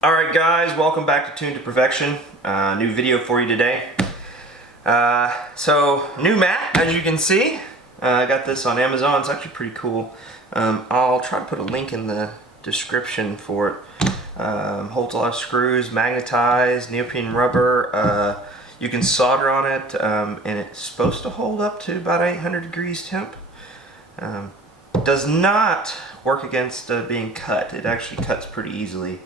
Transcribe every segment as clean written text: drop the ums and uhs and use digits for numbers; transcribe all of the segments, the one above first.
Alright guys, welcome back to Tune to Perfection. New video for you today. So, new mat, as you can see. I got this on Amazon. It's actually pretty cool. I'll try to put a link in the description for it. Holds a lot of screws, magnetized, neoprene rubber. You can solder on it, and it's supposed to hold up to about 800 degrees temp. Does not work against being cut. It actually cuts pretty easily.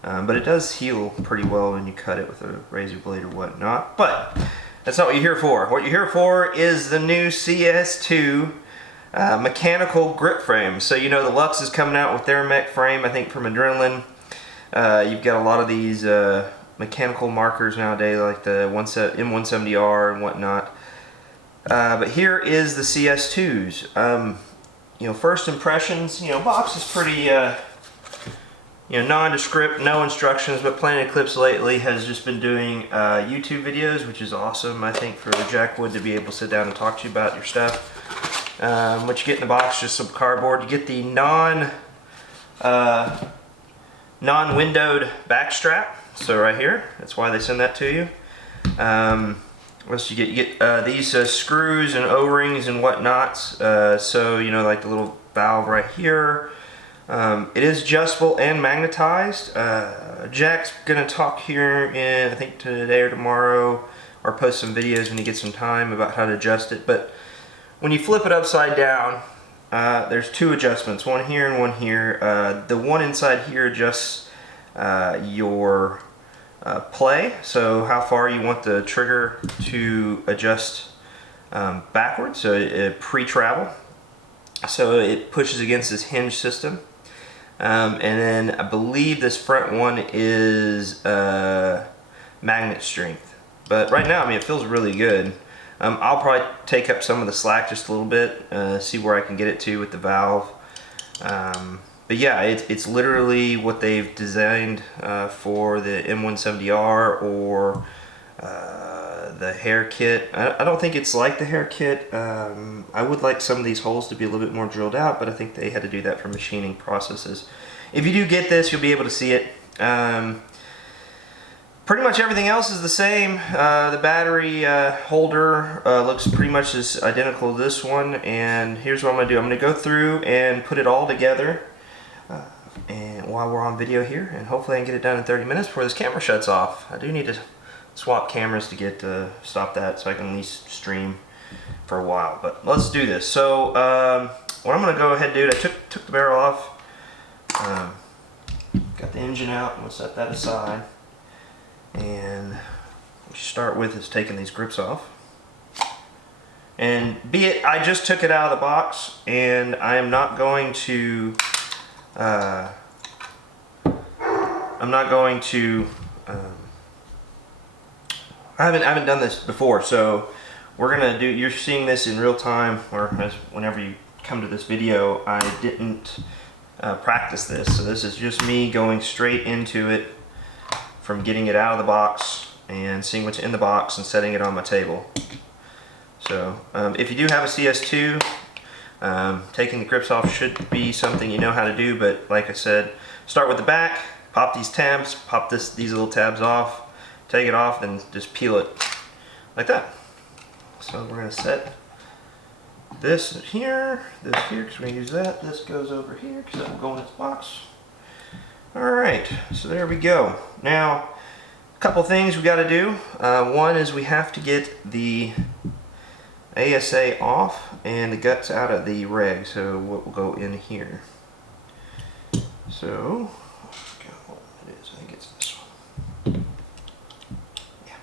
But it does heal pretty well when you cut it with a razor blade or whatnot. But that's not what you're here for. What you're here for is the new CS2 mechanical grip frame. So you know the Lux is coming out with their mech frame, I think from Adrenaline. You've got a lot of these mechanical markers nowadays, like the M170R and whatnot. But here is the CS2s. First impressions, box is pretty nondescript, no instructions, but playing Eclipse lately has just been doing YouTube videos, which is awesome, I think, for Jack Wood to be able to sit down and talk to you about your stuff. What you get in the box, just some cardboard. You get the non-windowed back strap, so right here, that's why they send that to you. What else you get? You get these screws and O-rings and whatnots, so like the little valve right here. It is adjustable and magnetized. Jack's going to talk here in, I think, today or tomorrow, or post some videos when he gets some time about how to adjust it. But when you flip it upside down, there's two adjustments, one here and one here. The one inside here adjusts your play, so how far you want the trigger to adjust backwards, so pre-travel. So it pushes against this hinge system. And then I believe this front one is magnet strength. But right now, it feels really good. I'll probably take up some of the slack just a little bit, see where I can get it to with the valve. But yeah, it's literally what they've designed for the M170R or the hair kit. I don't think it's like the hair kit. I would like some of these holes to be a little bit more drilled out, but I think they had to do that for machining processes. If you do get this, you'll be able to see it. Pretty much everything else is the same. The battery holder looks pretty much as identical to this one, and here's what I'm going to do. I'm going to go through and put it all together and while we're on video here, and hopefully I can get it done in 30 minutes before this camera shuts off. I do need to swap cameras to get stop that so I can at least stream for a while, but let's do this. So what I'm going to go ahead and do, I took the barrel off, got the engine out, and we'll set that aside, and what you start with is taking these grips off. And I just took it out of the box, and I am not going to I haven't done this before, so we're gonna do. You're seeing this in real time, or whenever you come to this video. I didn't practice this, so this is just me going straight into it from getting it out of the box and seeing what's in the box and setting it on my table. So if you do have a CS2, taking the grips off should be something you know how to do, but like I said, start with the back, pop these tabs, pop these little tabs off, take it off, then just peel it like that. So we're going to set this here, because we're going to use that. This goes over here because that will go in its box. Alright, so there we go. Now, a couple things we got to do. One is we have to get the ASA off and the guts out of the reg, so what will go in here. So, I forgot what it is. I think it's this one. Yeah.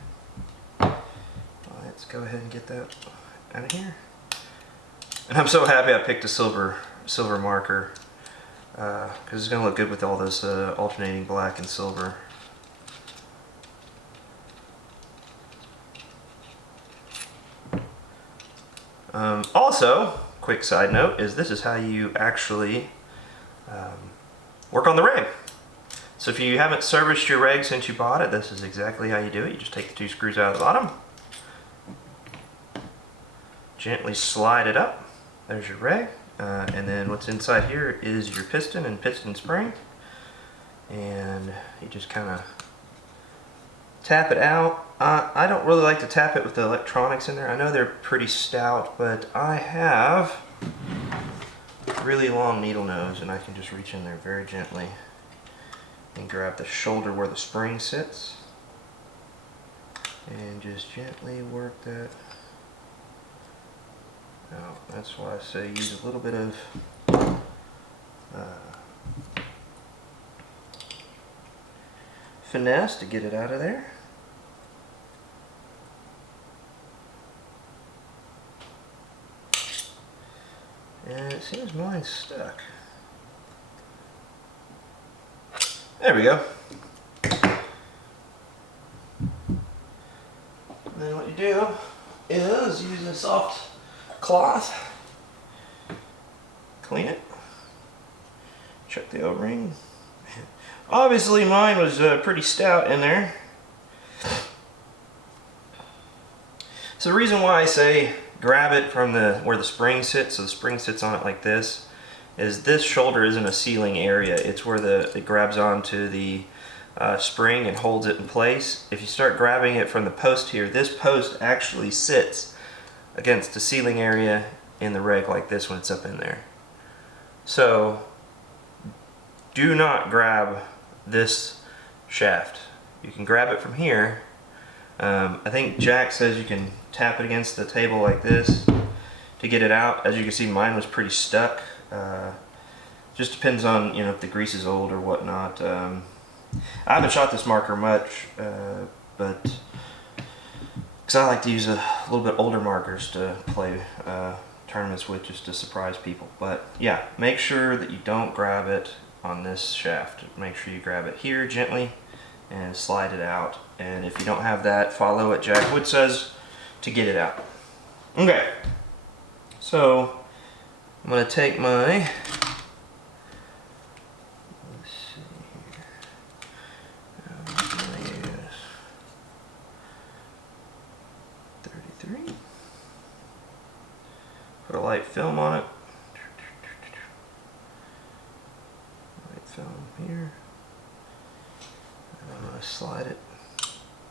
Let's go ahead and get that out of here. And I'm so happy I picked a silver marker because it's going to look good with all this alternating black and silver. Also, quick side note is this is how you actually work on the reg. So if you haven't serviced your reg since you bought it, this is exactly how you do it. You just take the two screws out of the bottom, gently slide it up. There's your reg, and then what's inside here is your piston and piston spring. and you just kind of tap it out. I don't really like to tap it with the electronics in there. I know they're pretty stout, but I have a really long needle nose, and I can just reach in there very gently and grab the shoulder where the spring sits and just gently work that out. That's why I say use a little bit of finesse to get it out of there. And it seems mine's stuck. There we go. And then what you do is use a soft cloth, clean it, check the O-ring. Obviously mine was pretty stout in there. So the reason why I say grab it from where the spring sits, so the spring sits on it like this, is this shoulder isn't a sealing area. It's where it grabs onto the spring and holds it in place. If you start grabbing it from the post here, this post actually sits against the sealing area in the reg like this when it's up in there. So do not grab this shaft. You can grab it from here. I think Jack says you can tap it against the table like this to get it out. As you can see, mine was pretty stuck. Just depends on, you know, if the grease is old or whatnot. I haven't shot this marker much, but because I like to use a little bit older markers to play tournaments with, just to surprise people. But yeah, make sure that you don't grab it on this shaft. Make sure you grab it here gently and slide it out. And if you don't have that, follow what Jack Wood says to get it out. Okay, so I'm going to take my, let's see here, I'm going to use 33, put a light film on it, light film here, and I'm going to slide it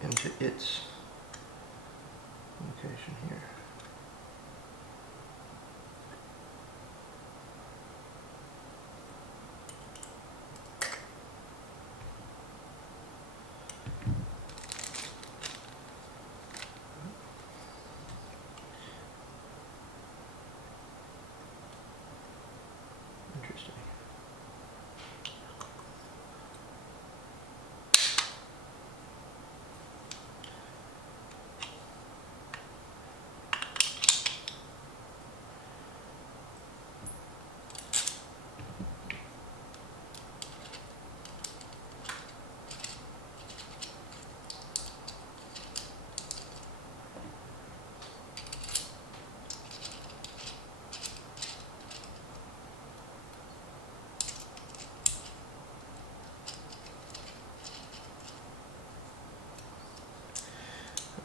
into its location here. Interesting.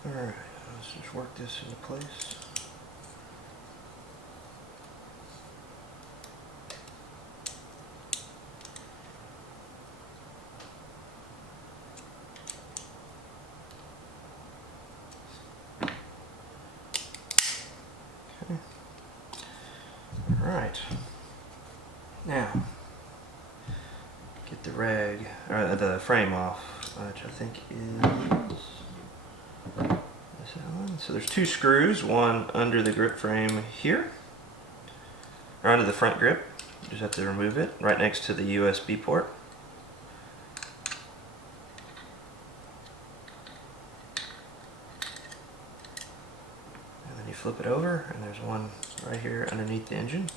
Alright, let's just work this into place. Okay. Alright. Now, get the rag, or the frame off, which I think is this one. So there's two screws, one under the grip frame here, or under the front grip. You just have to remove it, right next to the USB port. And then you flip it over, and there's one right here underneath the engine.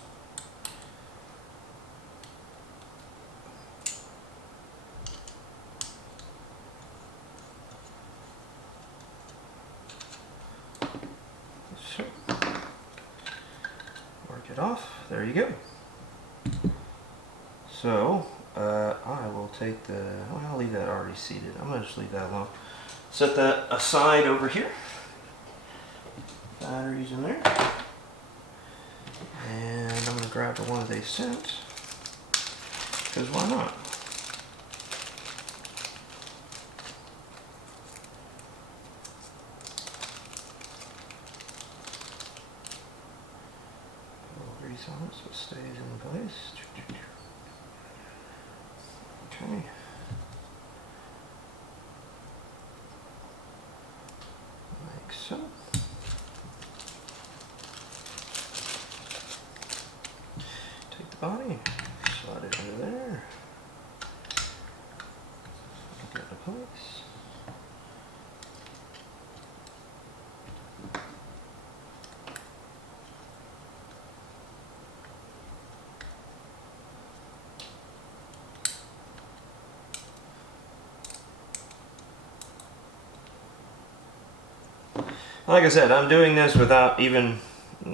So, work it off. There you go. So, I will take the, well, I'll leave that already seated. I'm going to just leave that alone. Set that aside over here. Batteries in there. And I'm going to grab the one they sent, because why not? grease on it so it stays in place. Okay. Like so. Take the body, slide it under there. Get it into place. Like I said, I'm doing this without even,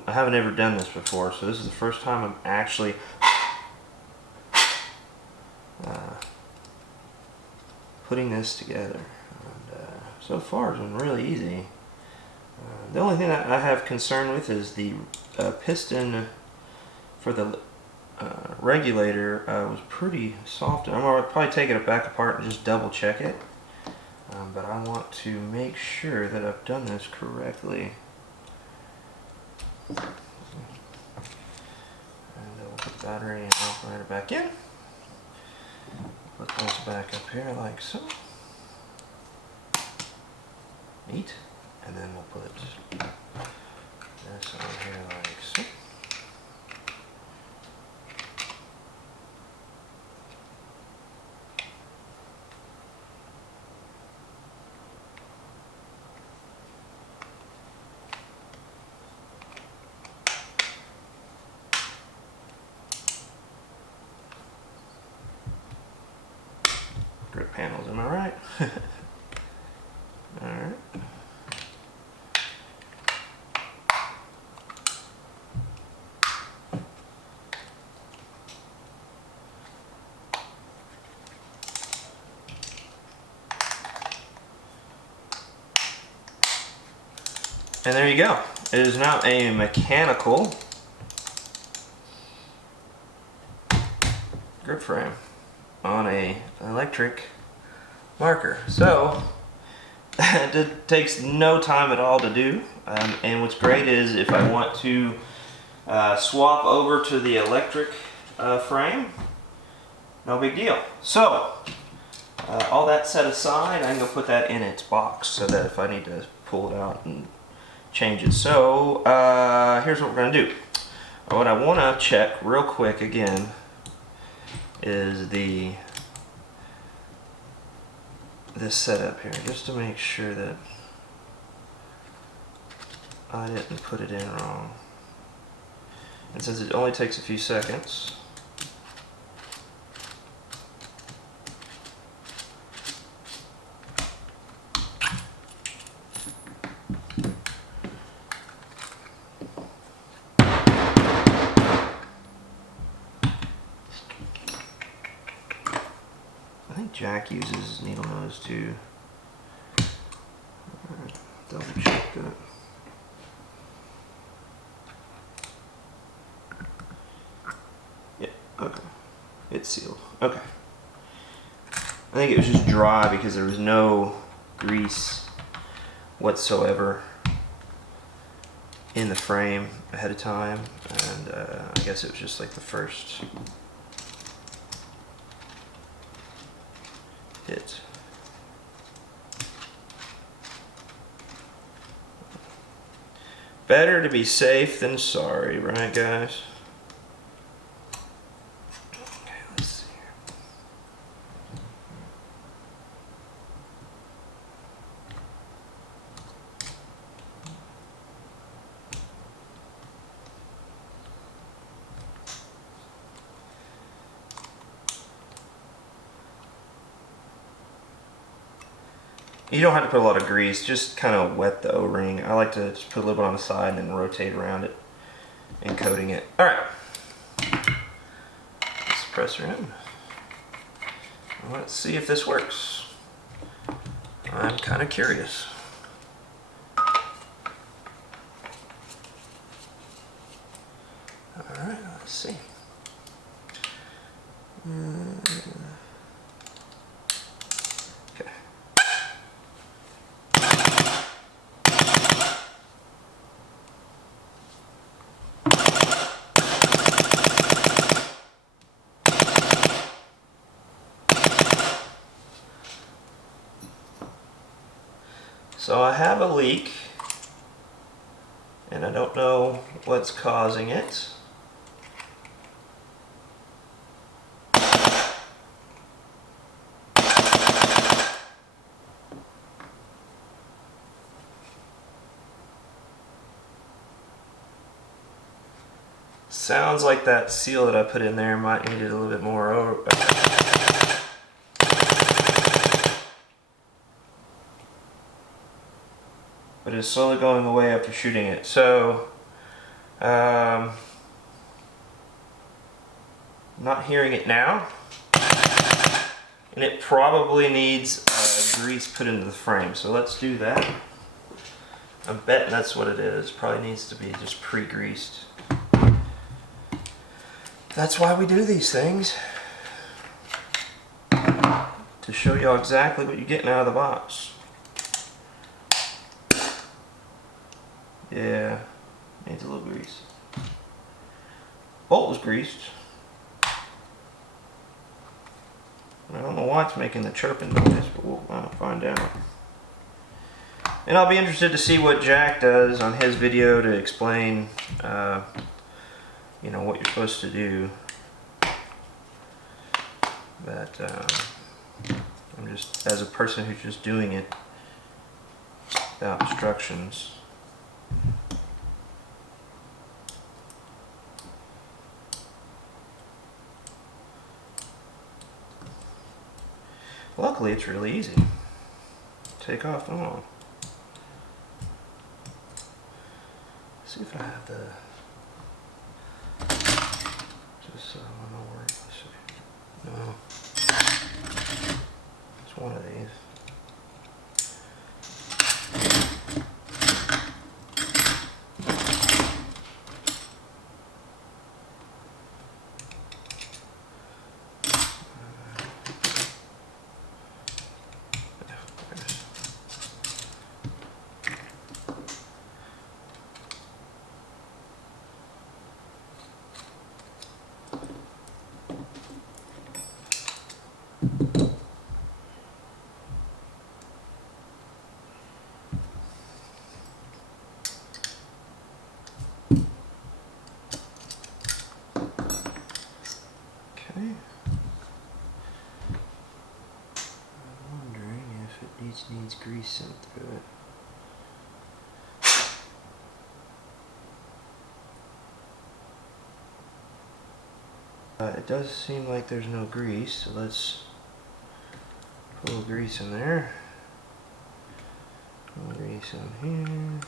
I haven't ever done this before, so this is the first time I'm actually putting this together. And, so far it's been really easy. The only thing that I have concern with is the piston for the regulator was pretty soft. I'm going to probably take it back apart and just double check it. But I want to make sure that I've done this correctly. And we'll put the battery and operator back in. Put those back up here like so. Neat. And then we'll put this on here like so. Grip panels, am I right? Alright. And there you go. It is now a mechanical grip frame on an electric marker. So it takes no time at all to do. And what's great is if I want to swap over to the electric frame, no big deal. So all that set aside, I'm going to put that in its box so that if I need to pull it out and change it. So here's what we're going to do. What I want to check real quick again is this setup here, just to make sure that I didn't put it in wrong. And since it only takes a few seconds, I think Jack uses needle nose too. Double check that. Yeah, okay. It's sealed. Okay. I think it was just dry because there was no grease whatsoever in the frame ahead of time, and I guess it was just like the first hit. Better to be safe than sorry, right guys? Okay, let's see here. You don't have to put a lot of grease, just kind of wet the O-ring. I like to just put a little bit on the side and then rotate around it and coating it. Alright, let's press her in. Let's see if this works. I'm kind of curious. Alright, let's see. So I have a leak, and I don't know what's causing it. Sounds like that seal that I put in there might need it a little bit more over. But it's slowly going away after shooting it. So, not hearing it now. And it probably needs grease put into the frame. So let's do that. I'm betting that's what it is. Probably needs to be just pre-greased. That's why we do these things. To show y'all exactly what you're getting out of the box. Yeah, needs a little grease. Bolt was greased. I don't know why it's making the chirping noise, but we'll find out. And I'll be interested to see what Jack does on his video to explain, you know, what you're supposed to do. But I'm just, as a person who's just doing it without instructions. Luckily, it's really easy. Take off the on. See if I have the. Just so I know where. Let's see. No. It's one of these. Needs grease sent through it. It does seem like there's no grease, so let's put a little grease in there. A little grease in here.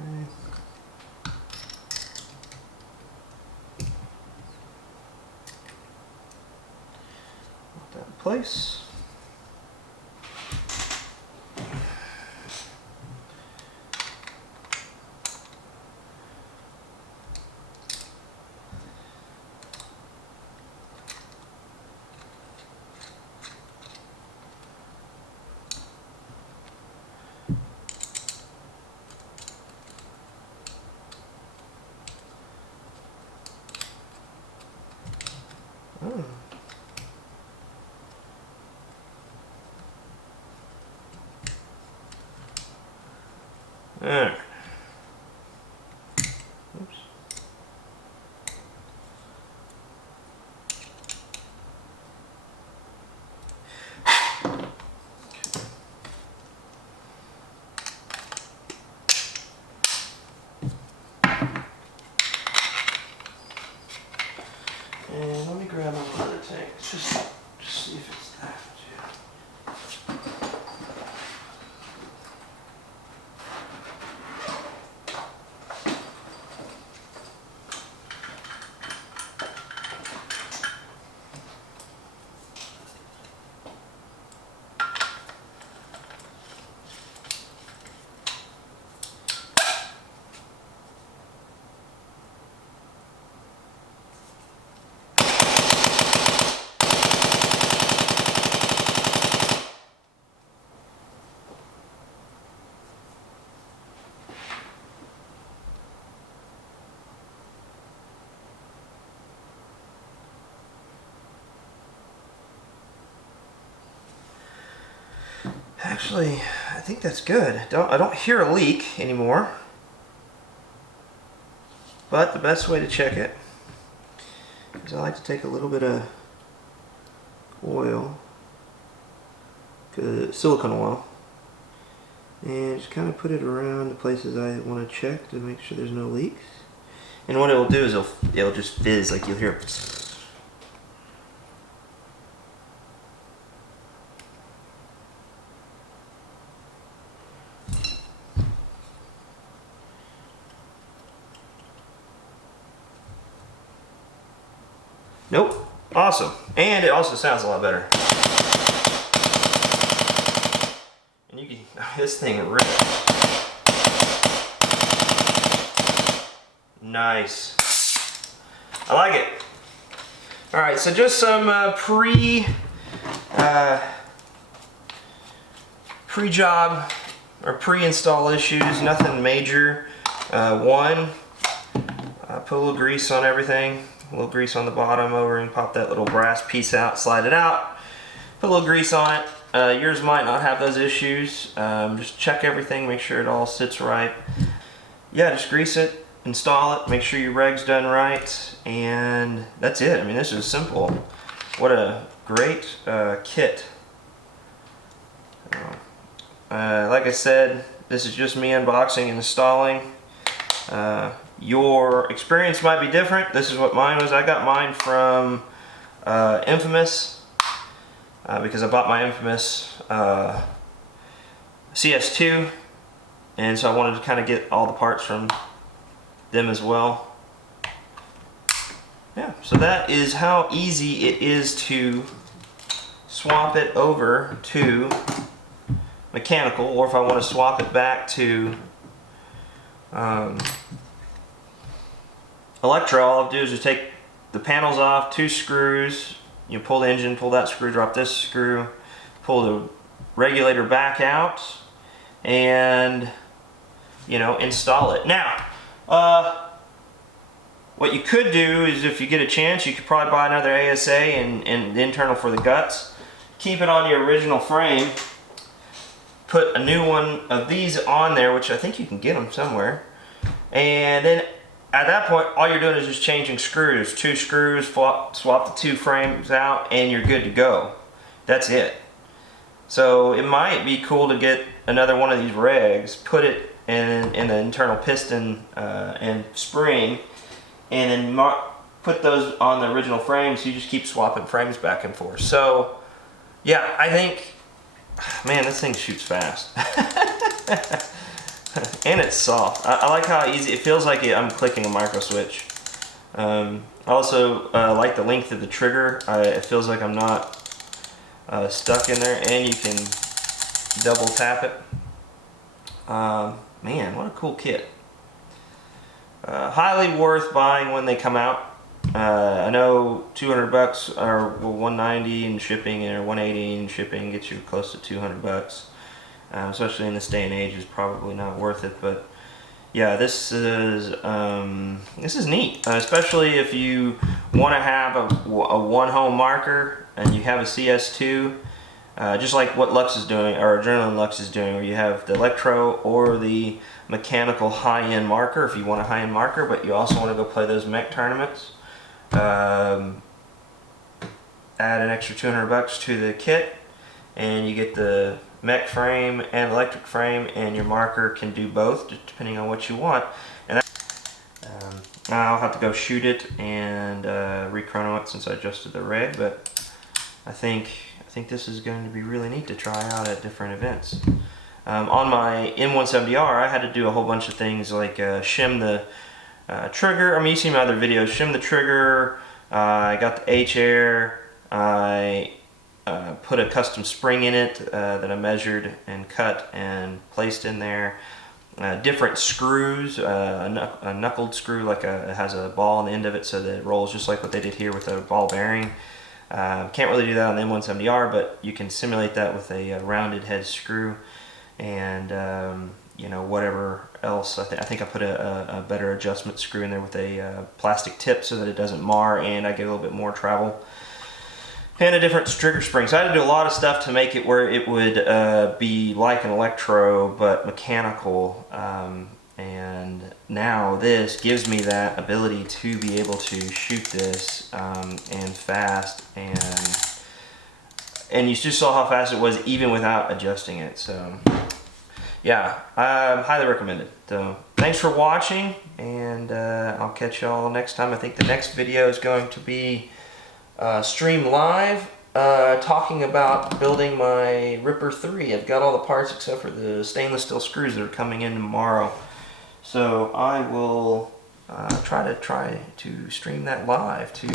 Okay. Put that in place. Oh. There. Oops. And let me grab another tank. Just see if it's that. Actually, I think that's good. I don't hear a leak anymore. But the best way to check it is I like to take a little bit of oil, silicone oil, and just kind of put it around the places I want to check to make sure there's no leaks. And what it will do is it'll just fizz, like you'll hear it. Nope. Awesome. And it also sounds a lot better. And you can, this thing rips. Nice. I like it. Alright, so just some pre-job or pre-install issues, nothing major. One, put a little grease on everything. A little grease on the bottom over and pop that little brass piece out, slide it out, put a little grease on it. Yours might not have those issues. Just check everything, make sure it all sits right. Yeah, just grease it, install it, make sure your reg's done right, and that's it. I mean, this is simple. What a great kit. Like I said, this is just me unboxing and installing. Your experience might be different. This is what mine was. I got mine from Infamous because I bought my Infamous CS2, and so I wanted to kind of get all the parts from them as well. Yeah, so that is how easy it is to swap it over to mechanical, or if I want to swap it back to electro, all I have to do is just take the panels off, 2 screws, you pull the engine, pull that screw, drop this screw, pull the regulator back out, and install it. Now, what you could do is, if you get a chance, you could probably buy another ASA and the internal for the guts, keep it on your original frame, put a new one of these on there, which I think you can get them somewhere, and then at that point, all you're doing is just changing screws. 2 screws, swap the 2 frames out, and you're good to go. That's it. So it might be cool to get another one of these regs, put it in the internal piston and spring, and then put those on the original frames, so you just keep swapping frames back and forth. So, yeah, I think, man, this thing shoots fast. And it's soft. I like how easy it feels. Like I'm clicking a micro switch. I also like the length of the trigger. It feels like I'm not stuck in there, and you can double tap it. Man, what a cool kit. Highly worth buying when they come out. I know 200 bucks or 190 in shipping, or 180 in shipping gets you close to 200 bucks. Especially in this day and age, is probably not worth it. But yeah, this is neat, especially if you want to have a one-home marker and you have a CS2, just like what Lux is doing, or Adrenaline Lux is doing, where you have the electro or the mechanical high-end marker if you want a high-end marker, but you also want to go play those mech tournaments. Add an extra 200 bucks to the kit, and you get the mech frame and electric frame, and your marker can do both depending on what you want. And I'll have to go shoot it and re-chrono it since I adjusted the reg, but I think this is going to be really neat to try out at different events. On my M170R, I had to do a whole bunch of things like shim the trigger. I mean, you've seen my other videos. Shim the trigger. I got the H-air. I put a custom spring in it that I measured and cut and placed in there. Different screws, a knuckled screw, like it has a ball on the end of it so that it rolls just like what they did here with a ball bearing. Can't really do that on the M170R, but you can simulate that with a rounded head screw, and whatever else. I think I put a better adjustment screw in there with a plastic tip so that it doesn't mar, and I get a little bit more travel. and a different trigger spring. So I had to do a lot of stuff to make it where it would be like an electro but mechanical. And now this gives me that ability to be able to shoot this and fast, and you just saw how fast it was even without adjusting it. So yeah, highly recommend it. So thanks for watching, and I'll catch y'all next time. I think the next video is going to be stream live, talking about building my Ripper 3. I've got all the parts except for the stainless steel screws that are coming in tomorrow. So I will try to stream that live to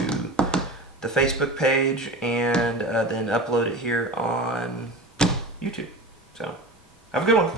the Facebook page, and then upload it here on YouTube. So have a good one.